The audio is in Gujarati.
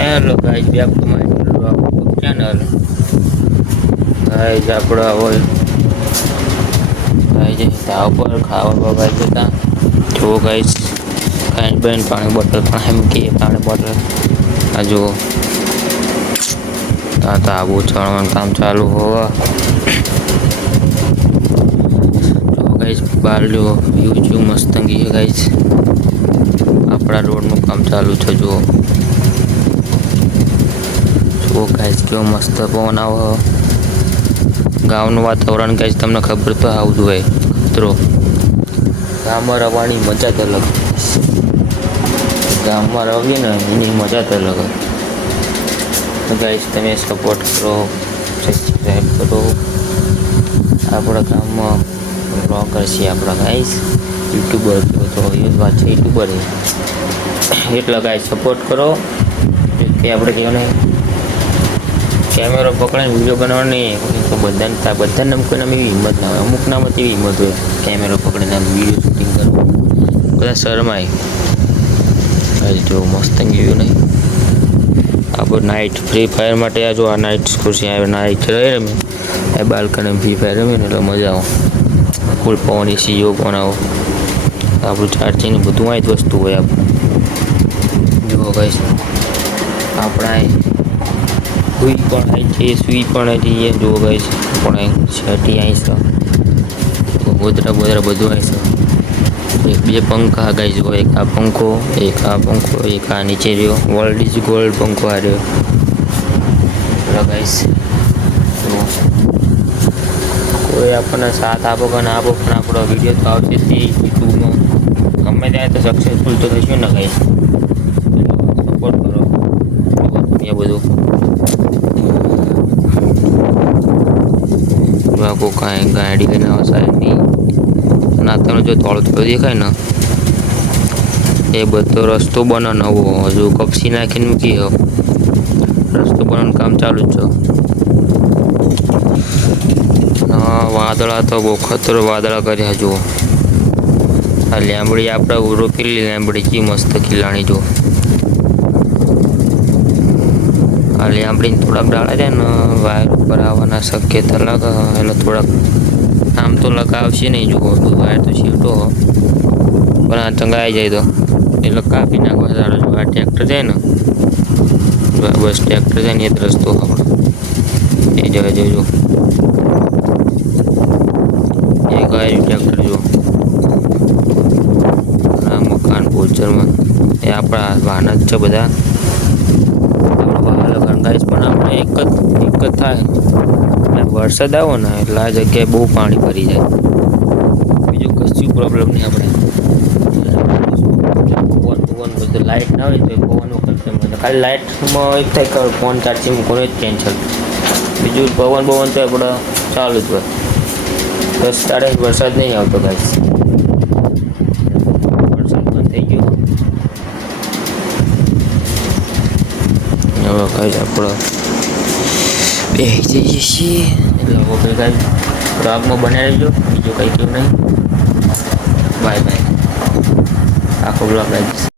Hello guys, back to my YouTube channel. Guys આપણે હોય ગાઈસ તાવ પર ખાવા બગાઈ જતા જો ગાઈસ કાંઈ બેન પાણી બોટલ પણ એમ કે પાણી બોટલ આ જો તાબુ ચણવાનું કામ ચાલુ હોવા જો ગાઈસ બહાર જો વ્યૂ મસ્તંગી છે ગાઈસ. આપણા રોડનું કામ ચાલુ છે જો ગાઈસ કેવો મસ્ત પવન આવો. ગામનું વાતાવરણ ગાઈસ તમને ખબર તો આવું જોઈએ મિત્રો. ગામમાં રહેવાની મજા જ અલગ. ગામમાં રહીએ ને એની મજા જ અલગ. તો ગાઈસ તમે સપોર્ટ કરો, સબસ્ક્રાઈબ કરો. આપણા ગામમાં બ્લોગર છે આપણા ગાઈસ, યુટ્યુબર તો એ જ વાત છે, યુટ્યુબર એટલે ગાઈસ સપોર્ટ કરો. કે આપણે કહેવાય કેમેરો પકડીને વિડીયો બનાવવાની તો બધાને કોઈનામાં એવી હિંમત ના હોય. અમુક નામાં એવી હિંમત હોય કેમેરો પકડીને આમ વિડીયો શૂટિંગ કરવું. બધા શરમાય. જો મસ્ત વ્યૂ નહીં. આપણે નાઇટ ફ્રી ફાયર માટે આ જો આ નાઇટ સ્કોર છે. નાઇટ રહે રમે એ બાલ્કની ફ્રી ફાયર રમે ને એટલે મજા આવે. ફૂલ પવન એસી જેવો પણ આવો. આપણું ચાર્જિંગ બધું આ જ વસ્તુ હોય. આપણે જો ગાઈસ આપણા સુઈ પણ આવી છે, સુઈ પણ જઈએ જો ગાઈસ. પણ છઠી આવી છે, ગોદરા બધું આવી છે. બે પંખા ગાઈસ જો એક આ પંખો, એક આ નીચે રહ્યો વર્લ્ડ ઇઝ ગોલ્ડ પંખો આ રહ્યો ગાઈસ. કોઈ આપણને સાથ આપો કે ના આપો પણ આપણો વિડીયો તો આવશે તે યુટ્યુબમાં ગમે ત્યાં તો સક્સેસફુલ તો થશું ને ગાઈસ. સપોર્ટ કરો એ બધું. કોઈ કાંઈ ગાડી લઈને આવે સાહેબ નહીં ના તમને જો થોડો દેખાય ને એ બધો રસ્તો બને નવો હજુ કપસી નાખીને મૂકી રસ્તો બનાવવાનું કામ ચાલુ જ છે. વાદળા તો બહુ ખતરો વાદળા કર્યા જુઓ. આ લીંબડી આપણે રોપેલી લીંબડી કી મસ્ત ખીલાણી જુઓ. આ લીંબડીને થોડાક ડાળા છે ને વાયર ઉપર આવવાના શક્યતા લાગે એટલે થોડાક આમ તો લગાવશે નહીં જુઓ. વાયર તો છેવટો પણ આ ચંગાઈ જાય તો એટલે કાપી નાખવા સારો. જો આ ટ્રેક્ટર જાય ને બસ ટ્રેક્ટર જાય ને એ જ રસ્તો આપણો એ જવા જોજો. એ ગાયું ટ્રેક્ટર જો આ મકાન ગોચરમાં એ આપણા વાહન જ છે બધા. ગાઈસ પણ આપણે એક જ થાય વરસાદ આવો ને એટલે આ જગ્યાએ બહુ પાણી ભરી જાય. બીજું કશું પ્રોબ્લેમ નહીં. આપણે પવન બધું લાઇટ ના હોય તો પવન વખત ખાલી લાઇટમાં એક થાય કે ફોન ચાર્જિંગ મૂકવાનો જ કેન્સલ. બીજું પવન તો આપણે ચાલુ જ હોય. બસ તારે વરસાદ નહીં આવતો ગાઈસ. વરસાદ બંધ થઈ ગયો હવે કાંઈ આપણે બેસી જઈએ છીએ એટલે હવે કાંઈ બ્લોગમાં બનાવી રહેજો. બીજું કંઈ કેવું નહીં. Bye bye. આખો બ્લોગ આવી જશે.